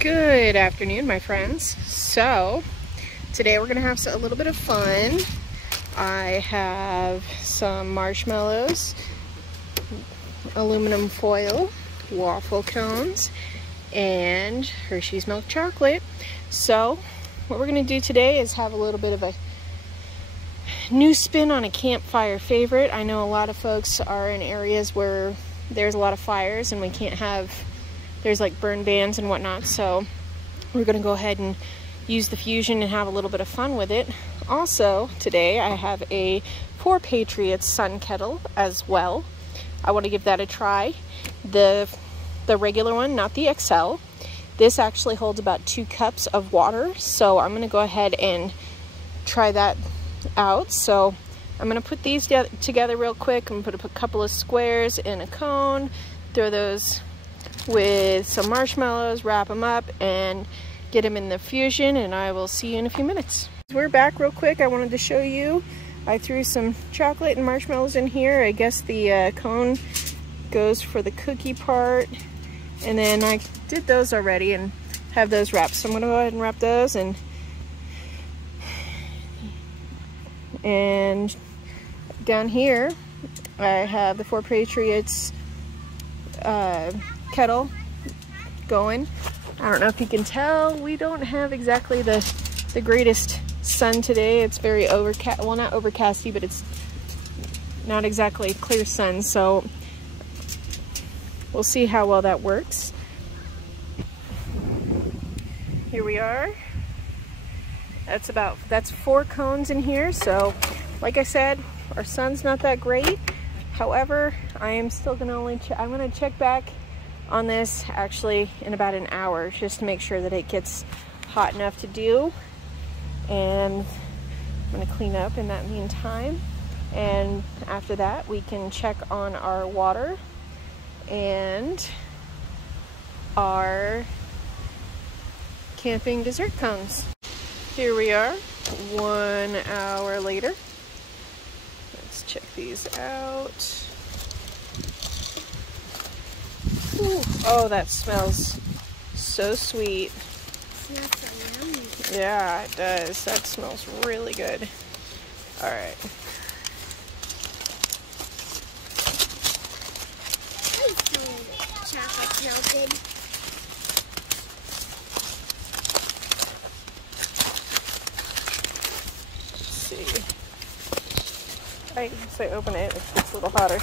Good afternoon, my friends. So today we're gonna have a little bit of fun. I have some marshmallows, aluminum foil, waffle cones, and Hershey's milk chocolate. So what we're gonna do today is have a little bit of a new spin on a campfire favorite. I know a lot of folks are in areas where there's a lot of fires and we can't have, there's like burn bans and whatnot, so we're gonna go ahead and use the fusion and have a little bit of fun with it. Also today I have a 4patriots sun kettle as well. I want to give that a try. The regular one, not the XL. This actually holds about 2 cups of water, so I'm gonna go ahead and try that out. So I'm gonna put these together real quick. I'm gonna put a couple of squares in a cone, throw those with some marshmallows, wrap them up, and get them in the fusion, and I will see you in a few minutes. We're back real quick. I wanted to show you, I threw some chocolate and marshmallows in here. I guess the cone goes for the cookie part, and then I did those already and have those wrapped. So I'm gonna go ahead and wrap those, and down here I have the 4patriots kettle going. I don't know if you can tell, we don't have exactly the greatest sun today. It's very overcast, well, not overcasty, but it's not exactly clear sun, so we'll see how well that works. Here we are. That's 4 cones in here, so like I said, our sun's not that great. However, I am still gonna I'm gonna check back on this actually in about an hour just to make sure that it gets hot enough to do. And I'm gonna clean up in that meantime. And after that, we can check on our water and our camping dessert cones. Here we are, 1 hour later. Let's check these out. Ooh, oh, that smells so sweet. It smells so yummy. Yeah, it does. That smells really good. All right. Chocolate smells good. Right, so I open it, it's a little hotter.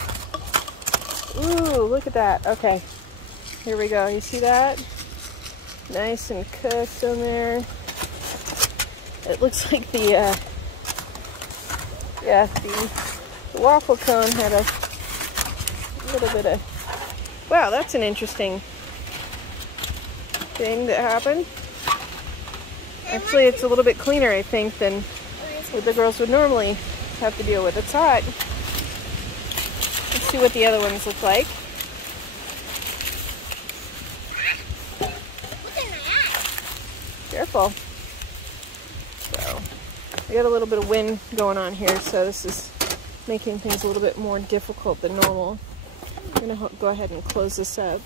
Ooh, look at that. Okay, here we go. You see that? Nice and cooked on there. It looks like the waffle cone had a little bit of, wow, that's an interesting thing that happened. Actually, it's a little bit cleaner, I think, than what the girls would normally have to deal with. It's hot. Let's see what the other ones look like. Careful. So we got a little bit of wind going on here, so this is making things a little bit more difficult than normal. I'm gonna go ahead and close this up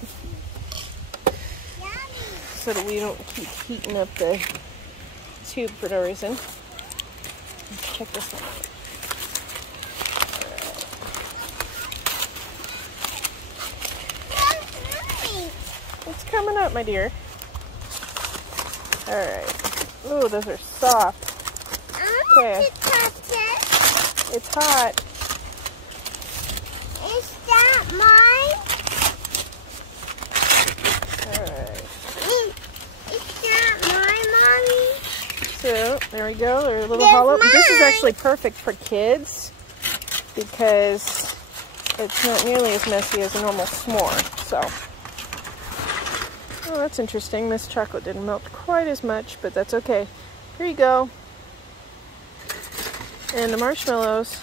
so that we don't keep heating up the tube for no reason. Let's check this one out. It's coming up, my dear. Alright. Ooh, those are soft. Okay. It's hot. Is that mine? Alright. Is that mine, Mommy? So, there we go. They're a little hollow. This is actually perfect for kids because it's not nearly as messy as a normal s'more. So, oh, that's interesting. This chocolate didn't melt quite as much, but that's okay. Here you go. And the marshmallows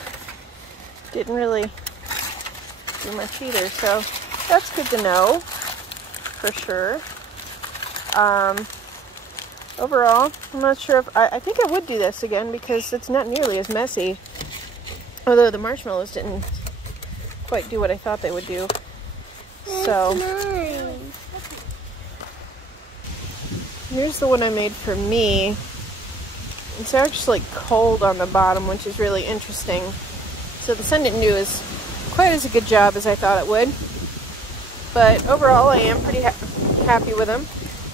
didn't really do much either, so that's good to know for sure. Overall, I'm not sure if I think I would do this again because it's not nearly as messy. Although the marshmallows didn't quite do what I thought they would do. So here's the one I made for me. It's actually cold on the bottom, which is really interesting. So the sun didn't do quite as a good job as I thought it would. But overall, I am pretty happy with them.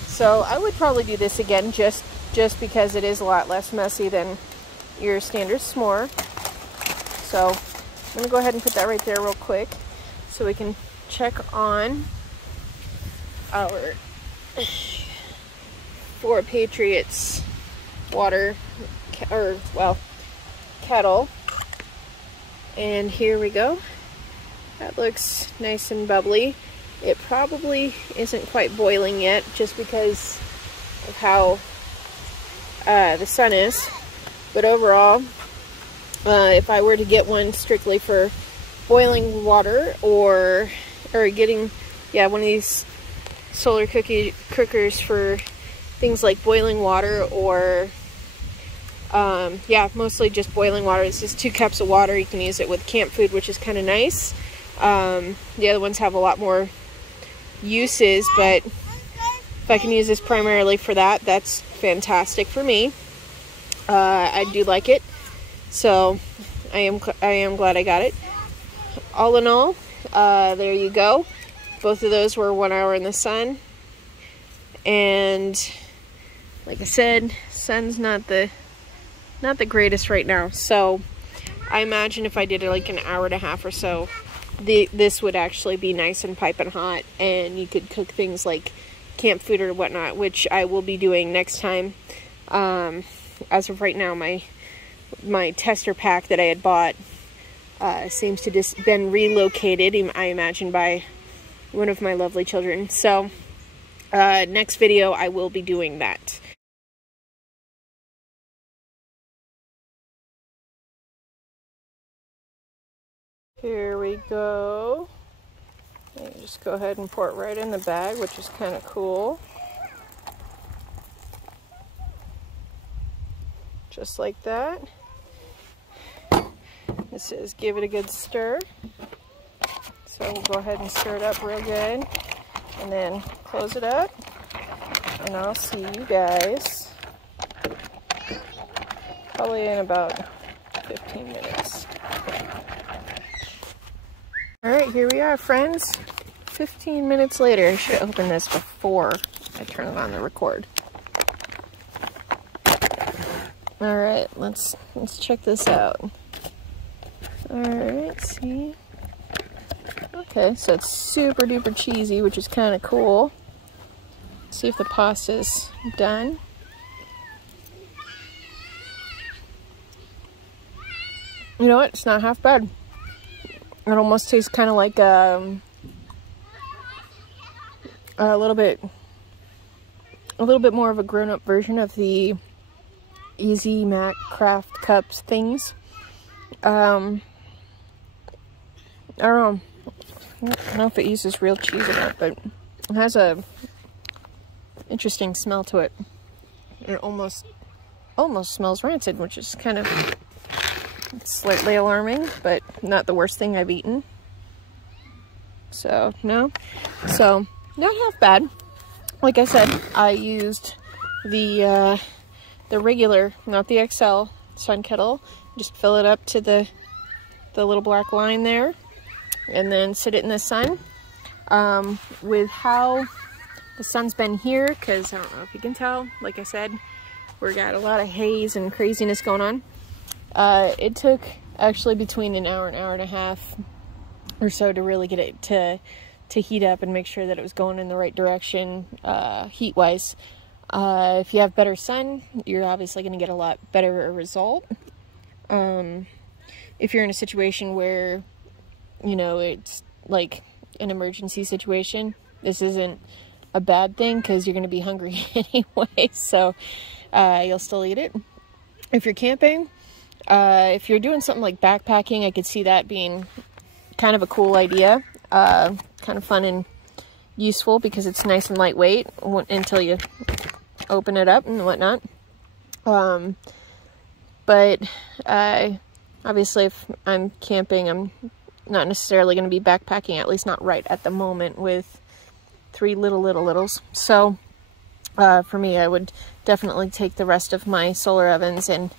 So I would probably do this again just because it is a lot less messy than your standard s'more. So I'm going to go ahead and put that right there real quick so we can check on our 4patriots water, or well, kettle. And here we go. That looks nice and bubbly. It probably isn't quite boiling yet just because of how the sun is. But overall, if I were to get one strictly for boiling water or getting, yeah, one of these solar cookers for things like boiling water or yeah, mostly just boiling water. This is 2 cups of water. You can use it with camp food, which is kind of nice. The other ones have a lot more uses, but if I can use this primarily for that, that's fantastic for me. I do like it, so I am glad I got it. All in all, there you go. Both of those were 1 hour in the sun, and like I said, sun's not the greatest right now. So I imagine if I did it like an hour and a half or so, this would actually be nice and piping hot, and you could cook things like camp food or whatnot, which I will be doing next time. As of right now, my tester pack that I had bought seems to just been relocated, I imagine, by one of my lovely children. So next video I will be doing that. Here we go. You just go ahead and pour it right in the bag, which is kind of cool. Just like that. This is give it a good stir. So we'll go ahead and stir it up real good, and then close it up, and I'll see you guys probably in about 15 minutes. Alright, here we are, friends. 15 minutes later. I should open this before I turn it on the record. Alright, let's check this out. Alright, see? Okay, so it's super duper cheesy, which is kind of cool. See if the pasta's done. You know what? It's not half bad. It almost tastes kind of like a little bit more of a grown-up version of the Easy Mac Craft Cups things. I don't know if it uses real cheese or not, but it has a interesting smell to it. It almost smells rancid, which is kind of slightly alarming, but not the worst thing I've eaten. So not half bad. Like I said, I used the regular, not the XL Sun Kettle. Just fill it up to the little black line there, and then sit it in the sun. With how the sun's been here, because I don't know if you can tell, like I said, we got a lot of haze and craziness going on. It took actually between an hour and a half or so to really get it to heat up and make sure that it was going in the right direction heat wise. If you have better sun, you're obviously going to get a lot better result. If you're in a situation where, you know, it's like an emergency situation, this isn't a bad thing because you're going to be hungry anyway, so you'll still eat it. If you're camping, if you're doing something like backpacking, I could see that being kind of a cool idea, kind of fun and useful because it's nice and lightweight until you open it up and whatnot. But obviously if I'm camping, I'm not necessarily going to be backpacking, at least not right at the moment, with 3 littles. So For me, I would definitely take the rest of my solar ovens and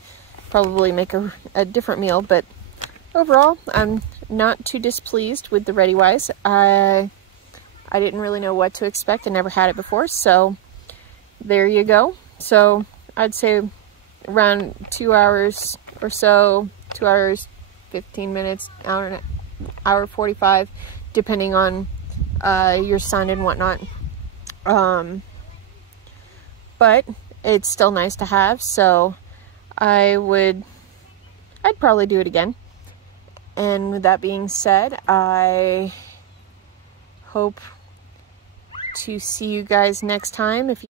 probably make a different meal, but overall, I'm not too displeased with the ReadyWise. I didn't really know what to expect. I never had it before, so there you go. So I'd say around 2 hours or so, 2 hours, 15 minutes, hour 45, depending on your son and whatnot. But it's still nice to have, so I'd probably do it again. And with that being said, I hope to see you guys next time. If